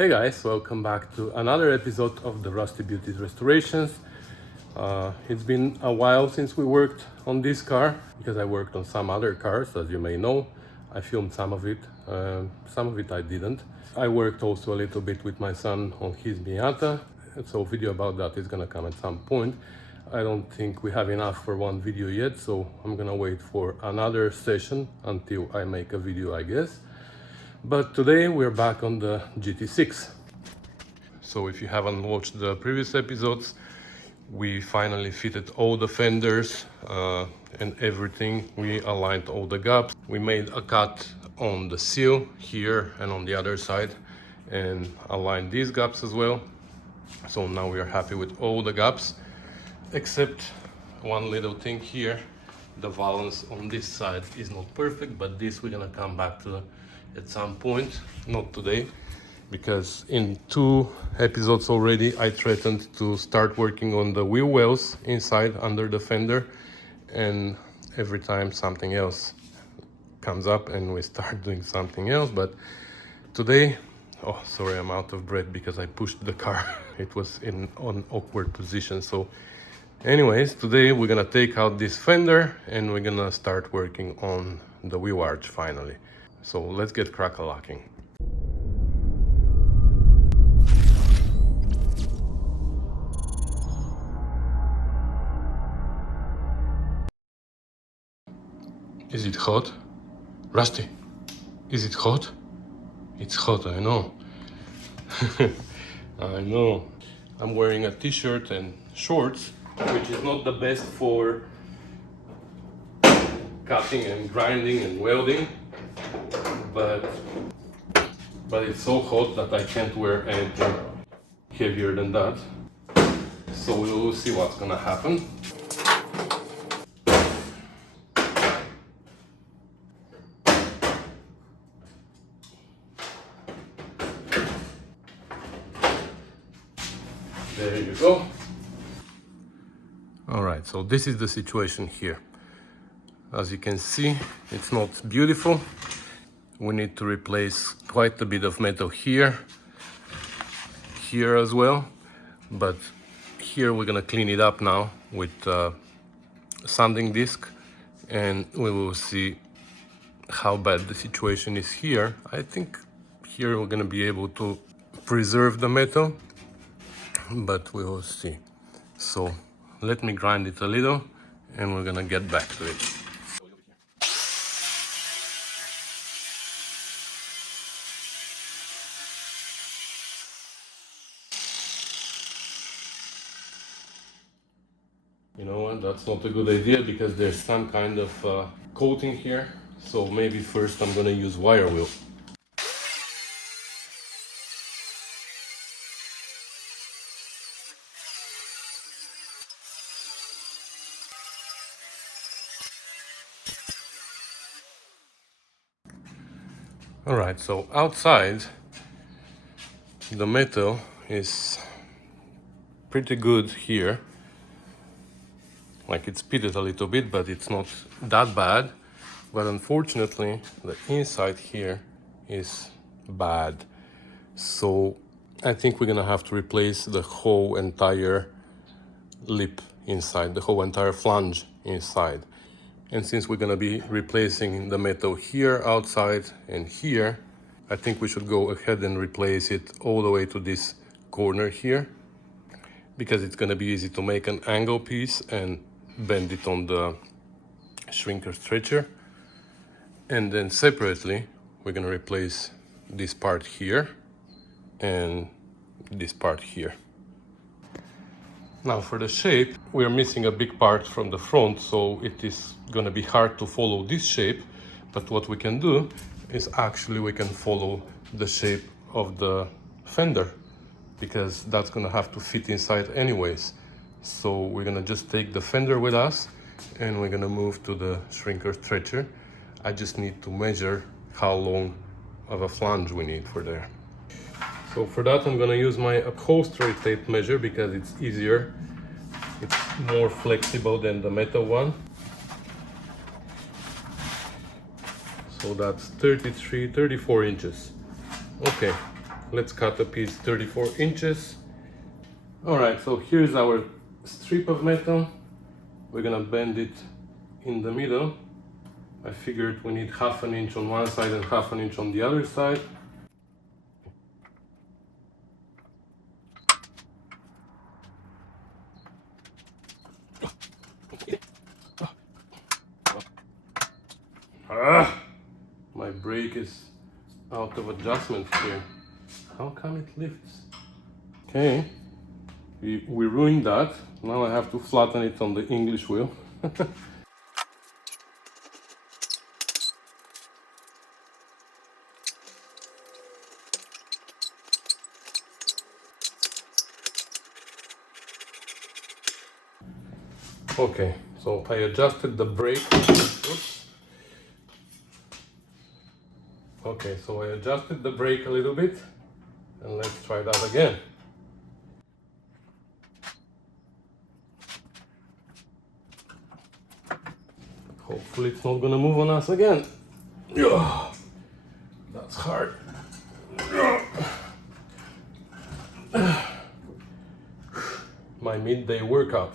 Hey guys, welcome back to another episode of the Rusty Beauties restorations. It's been a while since we worked on this car because I worked on some other cars, as you may know. I filmed some of it I didn't. I worked also a little bit with my son on his Miata, so video about that is gonna come at some point. I don't think we have enough for one video yet, so I'm gonna wait for another session until I make a video, I guess. But today we're back on the GT6. So if you haven't watched the previous episodes, we finally fitted all the fenders and everything. We aligned all the gaps. We made a cut on the seal here and on the other side and aligned these gaps as well. So now we are happy with all the gaps, except one little thing here. The valance on this side is not perfect, but this we're gonna come back to at some point, not today, because in 2 episodes already I threatened to start working on the wheel wells inside under the fender, and every time something else comes up and we start doing something else. But today, oh sorry, I'm out of breath because I pushed the car. It was in an awkward position. So anyways, today we're gonna take out this fender and we're gonna start working on the wheel arch finally. So let's get crack-a-lacking. Is it hot? Rusty, is it hot? It's hot, I know. I know. I'm wearing a t-shirt and shorts, which is not the best for cutting and grinding and welding, but it's so hot that I can't wear anything heavier than that. So we'll see what's gonna happen. There you go. All right, so this is the situation here. As you can see, it's not beautiful. We need to replace quite a bit of metal here as well, but here we're gonna clean it up now with sanding disc, and we will see how bad the situation is here. I think here we're gonna be able to preserve the metal, but we will see. So let me grind it a little and we're gonna get back to it. You know what, that's not a good idea because there's some kind of coating here. So maybe first I'm gonna use wire wheel. All right, so outside the metal is pretty good here. Like it's pitted a little bit, but it's not that bad. But unfortunately, the inside here is bad. So I think we're gonna have to replace the whole entire lip inside, the whole entire flange inside. And since we're gonna be replacing the metal here outside and here, I think we should go ahead and replace it all the way to this corner here, because it's gonna be easy to make an angle piece and bend it on the shrinker stretcher. And then separately, we're gonna replace this part here and this part here. Now for the shape, we're missing a big part from the front, so it is gonna be hard to follow this shape. But what we can do is actually we can follow the shape of the fender, because that's gonna have to fit inside anyways. So we're gonna just take the fender with us and we're gonna move to the shrinker stretcher. I just need to measure how long of a flange we need for there. So for that I'm gonna use my upholstery tape measure because it's easier. It's more flexible than the metal one. So that's 34 inches. Okay, Let's cut a piece 34 inches. All right, so here's our strip of metal. We're gonna bend it in the middle. I figured we need 1/2 inch on one side and 1/2 inch on the other side. My brake is out of adjustment here. How come it lifts? Okay, we ruined that. Now I have to flatten it on the English wheel. Okay, so I adjusted the brake. Oops. Okay, so I adjusted the brake a little bit, and let's try that again. Hopefully it's not gonna move on us again. Ugh, that's hard. My midday workout.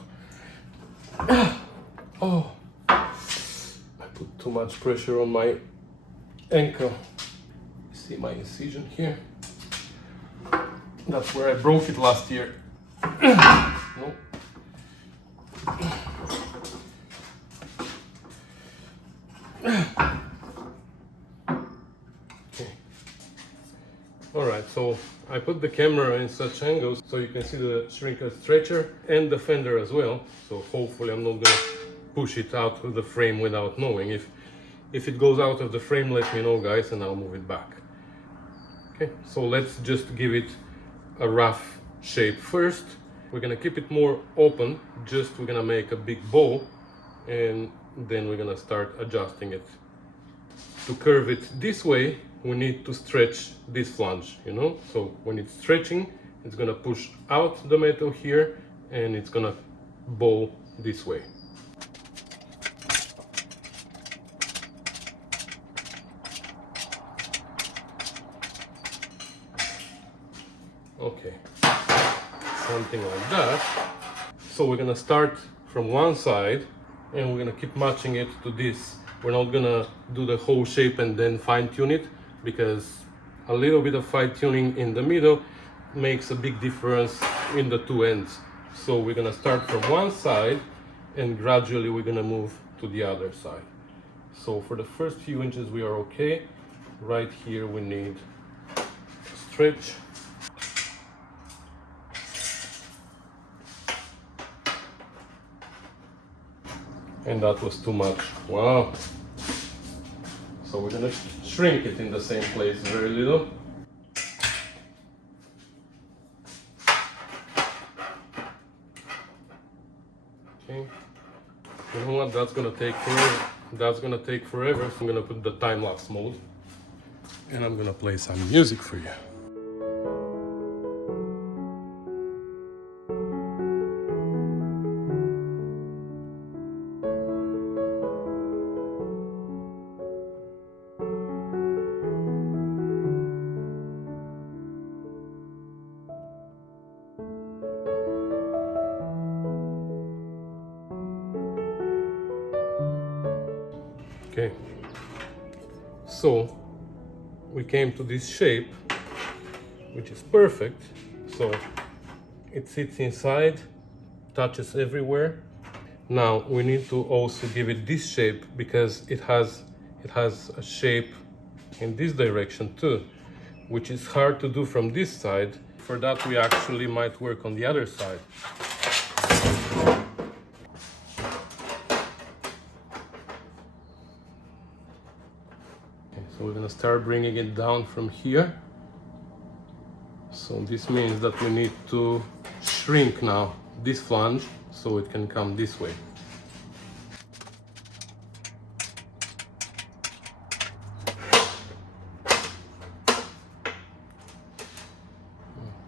Oh, I put too much pressure on my ankle. See my incision here? That's where I broke it last year. No. Okay. All right, so I put the camera in such angles so you can see the shrinker stretcher and the fender as well. So hopefully I'm not gonna push it out of the frame without knowing. If it goes out of the frame, let me know, guys, and I'll move it back. Okay, so let's just give it a rough shape first. We're gonna keep it more open, we're gonna make a big bow, and then we're gonna start adjusting it. To curve it this way, we need to stretch this flange, you know? So when it's stretching, it's gonna push out the metal here, and it's gonna bow this way. Okay, something like that. So we're gonna start from one side and we're gonna keep matching it to this. We're not gonna do the whole shape and then fine tune it, because a little bit of fine tuning in the middle makes a big difference in the two ends. So we're gonna start from one side and gradually we're gonna move to the other side. So for the first few inches we are okay. Right here we need stretch. And that was too much. Wow. So we're gonna shrink it in the same place very little. Okay. You know what? That's gonna take forever. That's gonna take forever. So I'm gonna put the time-lapse mode. And I'm gonna play some music for you. Okay, so we came to this shape, which is perfect. So it sits inside, touches everywhere. Now we need to also give it this shape, because it has a shape in this direction too, which is hard to do from this side. For that we actually might work on the other side. So we're gonna start bringing it down from here. So this means that we need to shrink now this flange so it can come this way.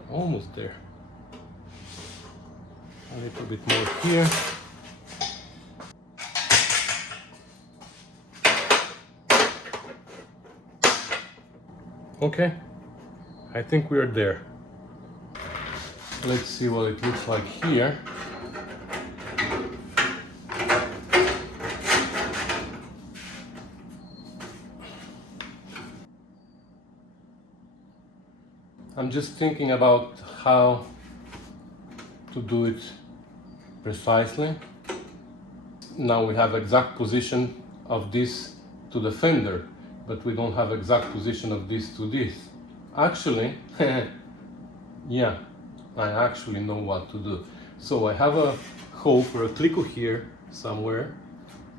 Almost there. A little bit more here. Okay, I think we're there. Let's see what it looks like here. I'm just thinking about how to do it precisely. Now we have exact position of this to the fender, but we don't have exact position of this to this. Actually, yeah, I actually know what to do. So I have a hole for a clico here somewhere,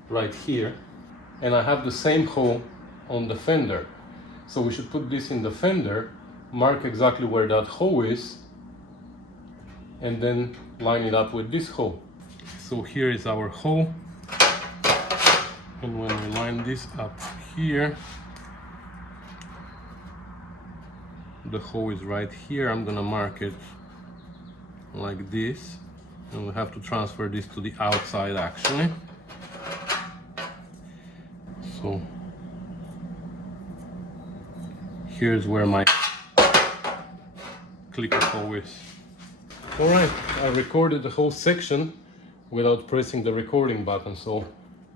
right here, and I have the same hole on the fender. So we should put this in the fender, mark exactly where that hole is, and then line it up with this hole. So here is our hole, and when we line this up here, the hole is right here. I'm gonna mark it like this, and we have to transfer this to the outside actually. So here's where my clicker hole is. Alright, I recorded the whole section without pressing the recording button, so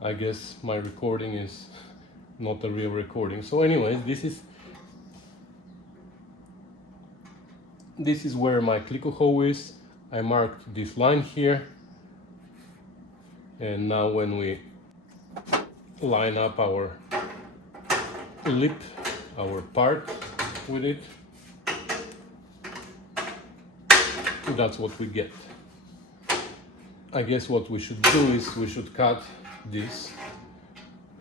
I guess my recording is not a real recording. So anyways, this is where my clico hole is. I marked this line here, and now when we line up our lip, our part with it, that's what we get. I guess what we should do is we should cut this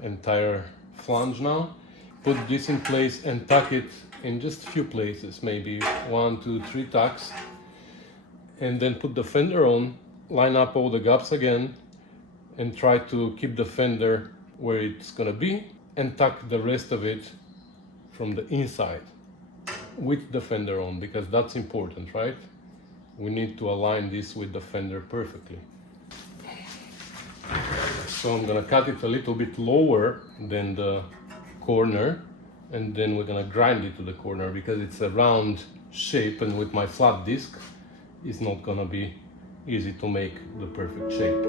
entire flange now, put this in place and tuck it in just a few places, maybe 1, 2, 3 tucks, and then put the fender on, line up all the gaps again, and try to keep the fender where it's gonna be, and tuck the rest of it from the inside with the fender on, because that's important, right? We need to align this with the fender perfectly. So I'm gonna cut it a little bit lower than the corner, and then we're gonna grind it to the corner because it's a round shape, and with my flat disc it's not gonna be easy to make the perfect shape.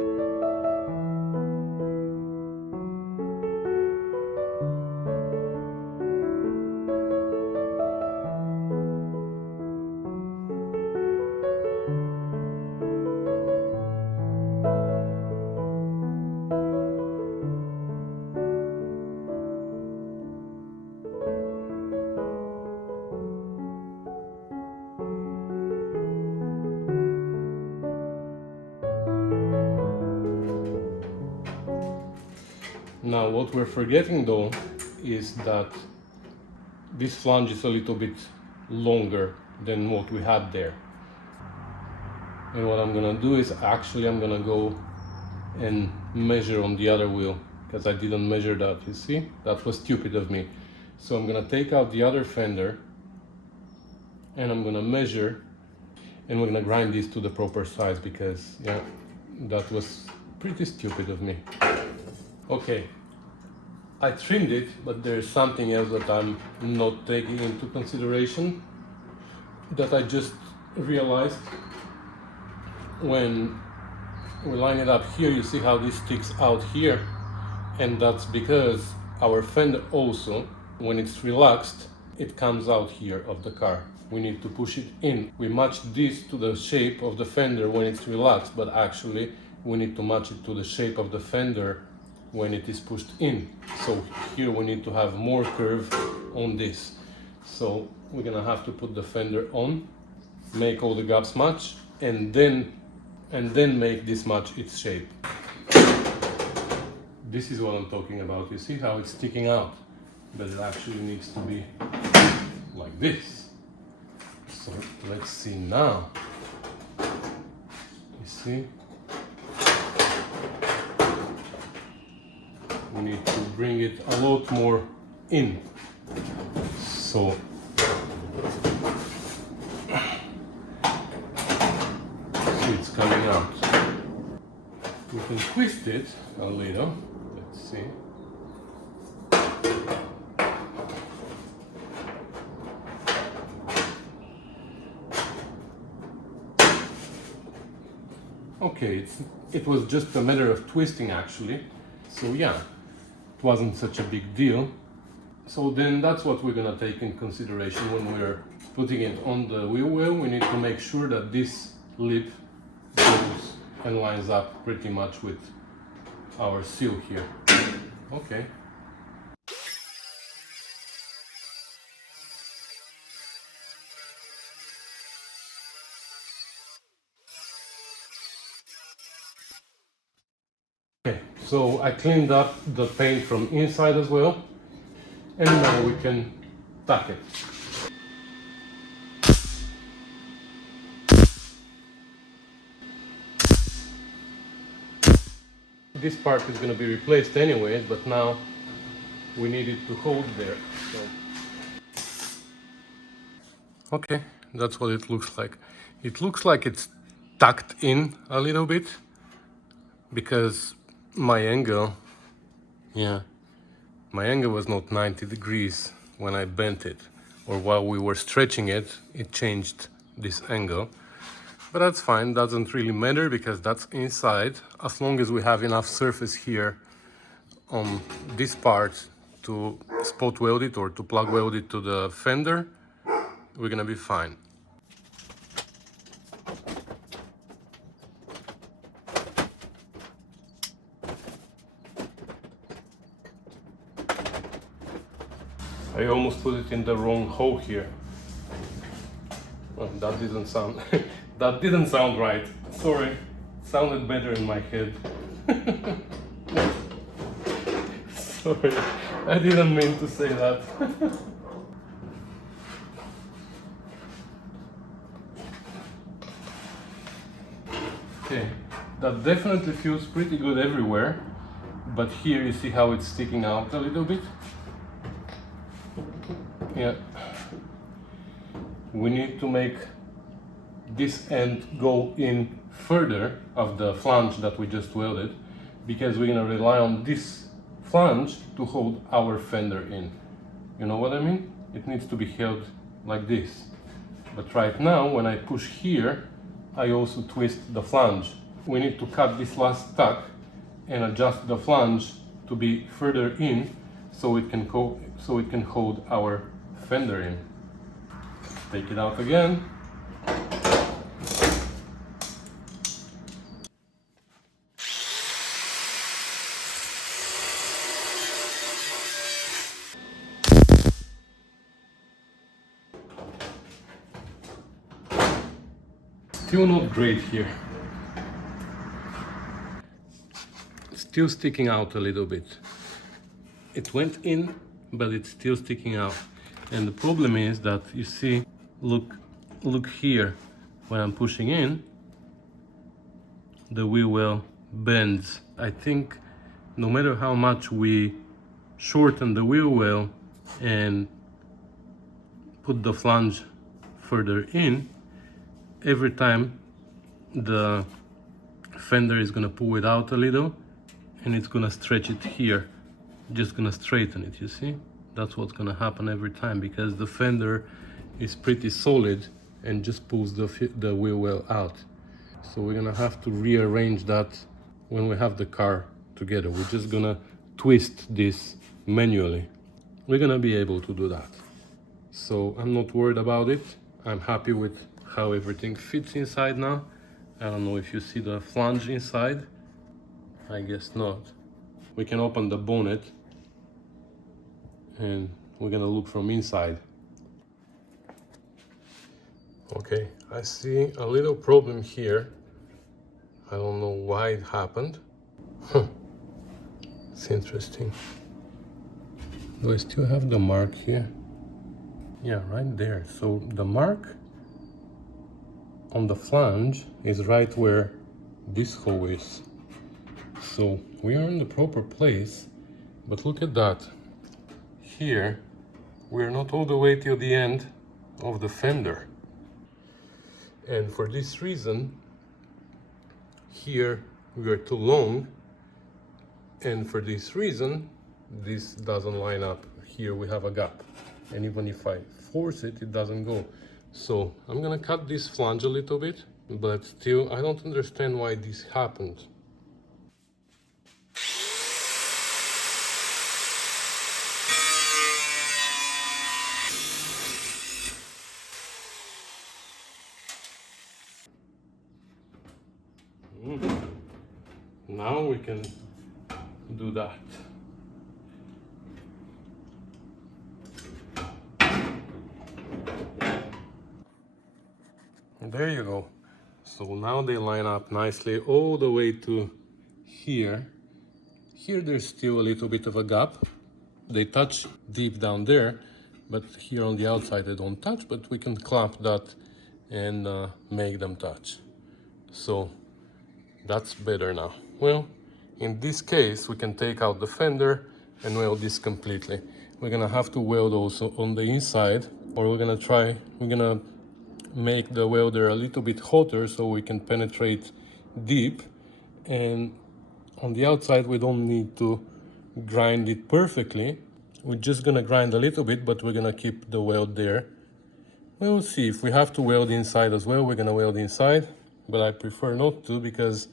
Now what we're forgetting though is that this flange is a little bit longer than what we had there. And what I'm gonna do is actually I'm gonna go and measure on the other wheel, because I didn't measure that, you see? That was stupid of me. So I'm gonna take out the other fender and I'm gonna measure, and we're gonna grind this to the proper size, because yeah, that was pretty stupid of me. Okay, I trimmed it, but there's something else that I'm not taking into consideration that I just realized. When we line it up here, you see how this sticks out here, and that's because our fender also, when it's relaxed, it comes out here of the car. We need to push it in. We match this to the shape of the fender when it's relaxed, but actually we need to match it to the shape of the fender when it is pushed in. So here we need to have more curve on this. So we're gonna have to put the fender on, make all the gaps match, and then make this match its shape. This is what I'm talking about. You see how it's sticking out, but it actually needs to be like this. So let's see now. You see? We need to bring it a lot more in. So it's coming out. We can twist it a little. Let's see. Okay, it was just a matter of twisting actually. So yeah, it wasn't such a big deal. So then that's what we're gonna take in consideration when we're putting it on the wheel well. We need to make sure that this lip goes and lines up pretty much with our seal here. Okay. Okay, so I cleaned up the paint from inside as well, and now we can tack it. This part is going to be replaced anyway, but now we need it to hold there. So. Okay, that's what it looks like. It looks like it's tucked in a little bit because my angle, my angle was not 90 degrees when I bent it, or while we were stretching it, it changed this angle. But that's fine, doesn't really matter because that's inside. As long as we have enough surface here on this part to spot weld it or to plug weld it to the fender, we're gonna be fine. I almost put it in the wrong hole here. Well, that didn't sound that didn't sound right. Sorry. It sounded better in my head. Sorry. I didn't mean to say that. Okay. That definitely feels pretty good everywhere. But here you see how it's sticking out a little bit. Yeah. We need to make this end go in further of the flange that we just welded, because we're gonna rely on this flange to hold our fender in. You know what I mean? It needs to be held like this. But right now, when I push here, I also twist the flange. We need to cut this last tack and adjust the flange to be further in so it can hold our fender in. Take it out again. Still not great here. Still sticking out a little bit. It went in, but it's still sticking out. And the problem is that, you see, look here, when I'm pushing in, the wheel well bends. I think no matter how much we shorten the wheel well and put the flange further in, every time the fender is gonna pull it out a little and it's gonna stretch it here, just gonna straighten it, you see? That's what's gonna happen every time, because the fender is pretty solid and just pulls the wheel well out. So we're gonna have to rearrange that when we have the car together. We're just gonna twist this manually. We're gonna be able to do that. So I'm not worried about it. I'm happy with how everything fits inside now. I don't know if you see the flange inside. I guess not. We can open the bonnet and we're gonna look from inside. Okay, I see a little problem here. I don't know why it happened. It's interesting. Do I still have the mark here? Yeah, right there. So the mark on the flange is right where this hole is. So we are in the proper place, but look at that. Here, we're not all the way till the end of the fender. And for this reason, here we are too long, and for this reason, this doesn't line up. Here we have a gap, and even if I force it, it doesn't go. So I'm gonna cut this flange a little bit. but still I don't understand why this happened. Now we can do that. There you go. So now they line up nicely all the way to here. Here there's still a little bit of a gap. They touch deep down there, but here on the outside they don't touch, but we can clamp that and make them touch. So that's better now. Well, in this case we can take out the fender and weld this completely. We're gonna have to weld also on the inside, or we're gonna make the welder a little bit hotter so we can penetrate deep, and on the outside we don't need to grind it perfectly. We're just gonna grind a little bit, but we're gonna keep the weld there. We'll see. If we have to weld inside as well, we're gonna weld inside, but I prefer not to because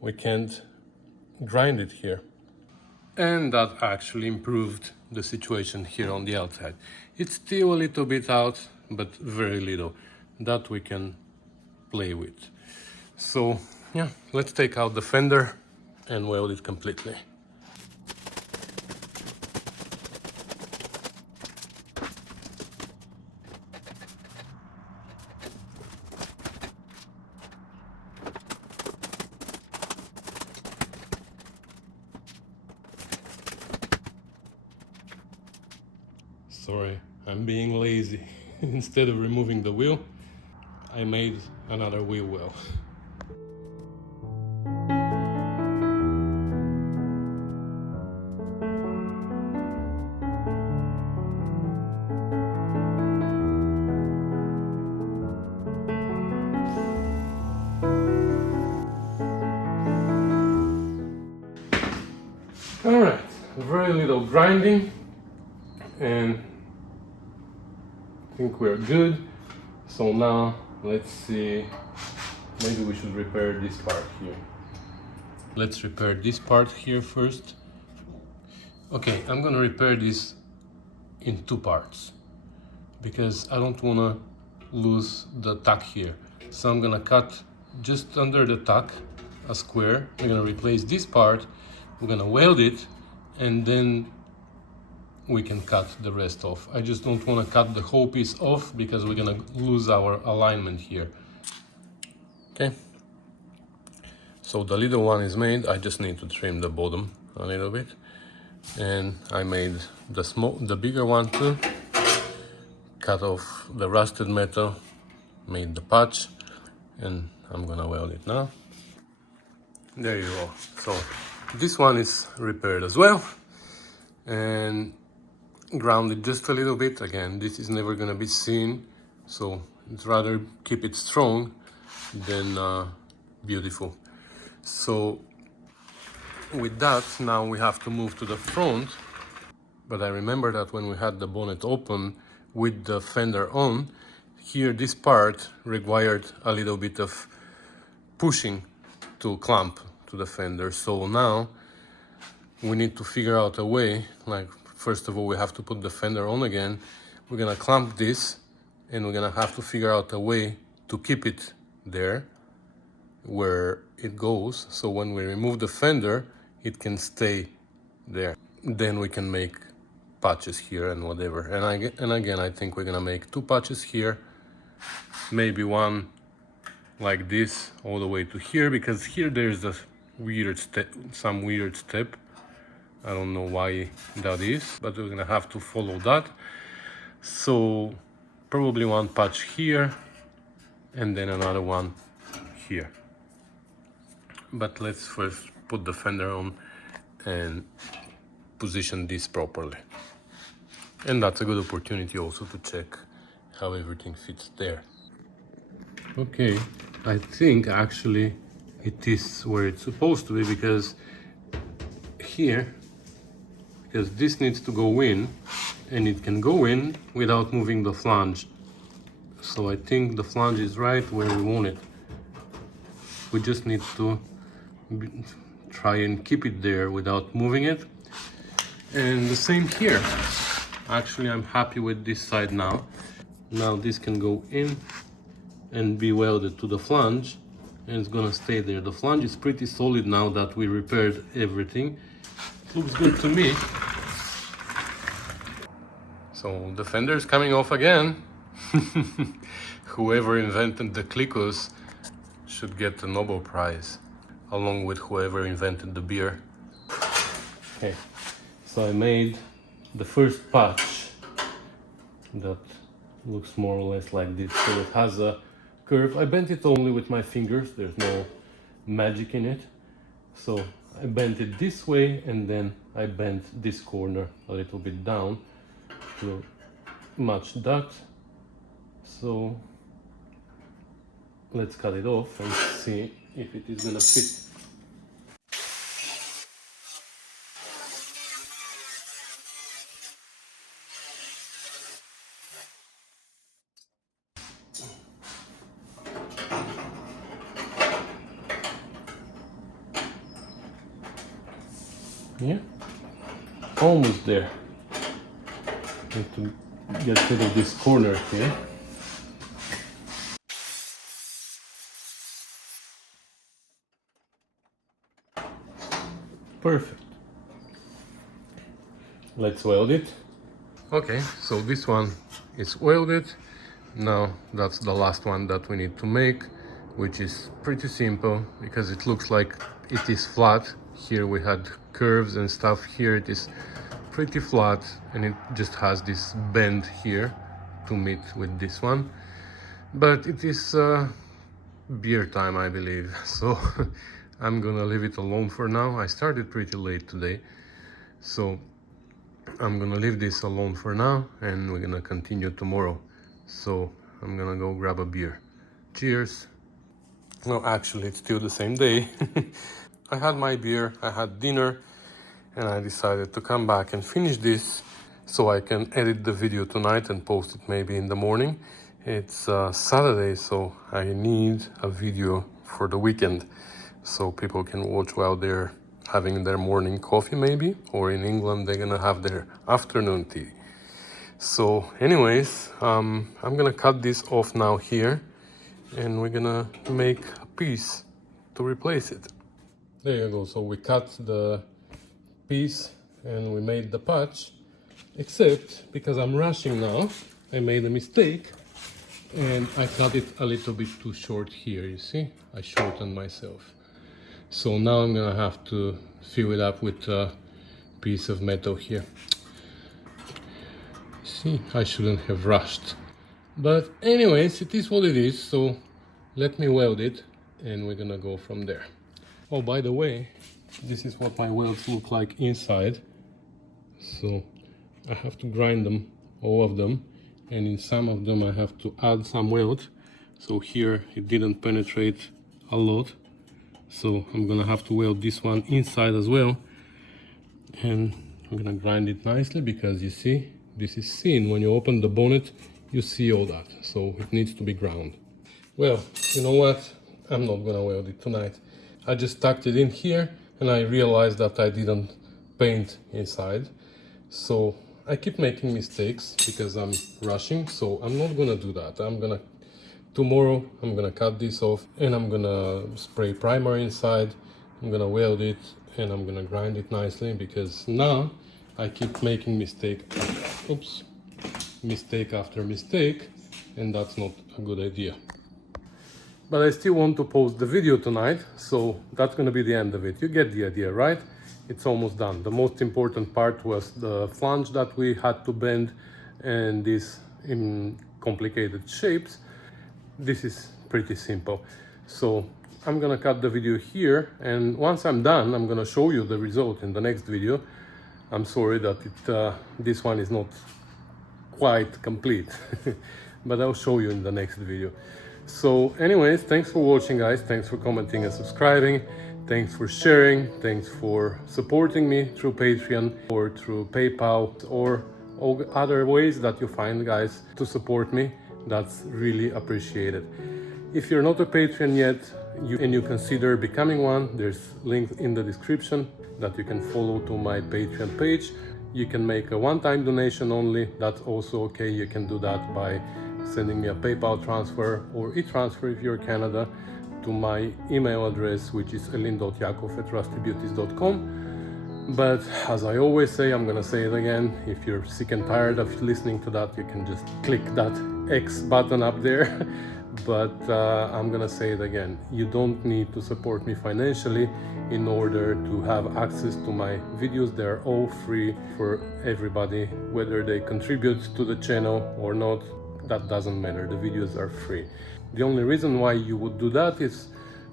we can't grind it here. And that actually improved the situation here on the outside. It's still a little bit out, but very little. That we can play with. So yeah, let's take out the fender and weld it completely. Sorry, I'm being lazy. Instead of removing the wheel, I made another wheel well. Alright, very little grinding, and I think we're good. So now let's see, maybe we should repair this part here. Let's repair this part here first. Okay, I'm gonna repair this in two parts because I don't wanna lose the tack here. So I'm gonna cut just under the tack a square. We're gonna replace this part, we're gonna weld it, and then we can cut the rest off. I just don't want to cut the whole piece off because we're gonna lose our alignment here. Okay, so the little one is made. I just need to trim the bottom a little bit, and I made the bigger one too. Cut off the rusted metal, made the patch, and I'm gonna weld it now. There you go. So this one is repaired as well, and grounded just a little bit. Again, this is never gonna be seen, so I'd rather keep it strong than beautiful. So with that, now we have to move to the front. But I remember that when we had the bonnet open with the fender on, here this part required a little bit of pushing to clamp to the fender. So now we need to figure out a way, like first of all we have to put the fender on again. We're gonna clamp this, and we're gonna have to figure out a way to keep it there where it goes, so when we remove the fender it can stay there. Then we can make patches here and whatever. And again I think we're gonna make two patches here, maybe one like this all the way to here, because here there's a weird step, some weird step. I don't know why that is, but we're gonna have to follow that. So probably one patch here and then another one here. But let's first put the fender on and position this properly. And that's a good opportunity also to check how everything fits there. Okay, I think actually it is where it's supposed to be, because here, because this needs to go in, and it can go in without moving the flange. So I think the flange is right where we want it. We just need to try and keep it there without moving it. And the same here. Actually, I'm happy with this side now. Now this can go in and be welded to the flange, and it's gonna stay there. The flange is pretty solid now that we repaired everything. It looks good to me. So the fender is coming off again. Whoever invented the Clicos should get the Nobel Prize, along with whoever invented the beer. Okay, so I made the first patch that looks more or less like this. So it has a curve. I bent it only with my fingers, there's no magic in it. So I bent it this way, and then I bent this corner a little bit down to match that. So let's cut it off and see if it is gonna fit. Yeah, almost there. Need to get rid of this corner here. Perfect. Let's weld it. Okay, so this one is welded. Now that's the last one that we need to make, which is pretty simple because it looks like it is flat. Here we had curves and stuff. Here it is pretty flat, and it just has this bend here to meet with this one. But it is beer time, I believe, so I'm gonna leave it alone for now. I started pretty late today, so I'm gonna leave this alone for now, and we're gonna continue tomorrow. So I'm gonna go grab a beer. Cheers. No, actually it's still the same day. I had my beer, I had dinner, and I decided to come back and finish this so I can edit the video tonight and post it maybe in the morning. It's Saturday, so I need a video for the weekend so people can watch while they're having their morning coffee maybe, or in England they're gonna have their afternoon tea. So anyways, I'm gonna cut this off now here, and we're gonna make a piece to replace it. There you go. So we cut the piece and we made the patch, except because I'm rushing now, I made a mistake and I cut it a little bit too short here. You see, I shortened myself. So now I'm gonna have to fill it up with a piece of metal here. See, I shouldn't have rushed, but anyways, it is what it is. So let me weld it and we're gonna go from there. Oh, by the way, this is what my welds look like inside. So I have to grind them, all of them, and in some of them I have to add some weld. So here it didn't penetrate a lot, so I'm gonna have to weld this one inside as well, and I'm gonna grind it nicely because you see, this is seen when you open the bonnet, you see all that, so it needs to be ground. Well, you know what, I'm not gonna weld it tonight. I just tucked it in here and I realized that I didn't paint inside, so I keep making mistakes because I'm rushing, so I'm not gonna do that. Tomorrow I'm gonna cut this off and I'm gonna spray primer inside, I'm gonna weld it, and I'm gonna grind it nicely because now I keep making mistake after mistake, and that's not a good idea. But I still want to post the video tonight, so that's gonna be the end of it. You get the idea, right? It's almost done. The most important part was the flange that we had to bend, and these complicated shapes. This is pretty simple. So I'm gonna cut the video here, and once I'm done, I'm gonna show you the result in the next video. I'm sorry that this one is not quite complete, but I'll show you in the next video. So anyways, thanks for watching, guys. Thanks for commenting and subscribing. Thanks for sharing. Thanks for supporting me through Patreon or through PayPal or all other ways that you find, guys, to support me. That's really appreciated. If you're not a patron yet and you consider becoming one, there's link in the description that you can follow to my Patreon page. You can make a one-time donation only, that's also okay. You can do that by sending me a PayPal transfer or e-transfer if you're Canada to my email address, which is elin.yakov@rustybeauties.com. But as I always say, I'm gonna say it again, if you're sick and tired of listening to that, you can just click that X button up there. But I'm gonna say it again, you don't need to support me financially in order to have access to my videos. They're all free for everybody, whether they contribute to the channel or not, that doesn't matter, the videos are free. The only reason why you would do that is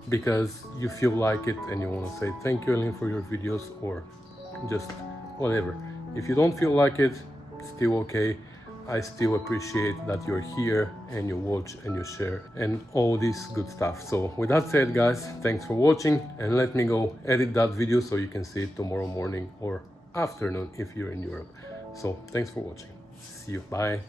because you feel like it and you want to say thank you, Elin, for your videos, or just whatever. If you don't feel like it, still okay. I still appreciate that you're here and you watch and you share and all this good stuff. So with that said, guys, thanks for watching, and let me go edit that video so you can see it tomorrow morning or afternoon if you're in Europe. So thanks for watching. See you. Bye.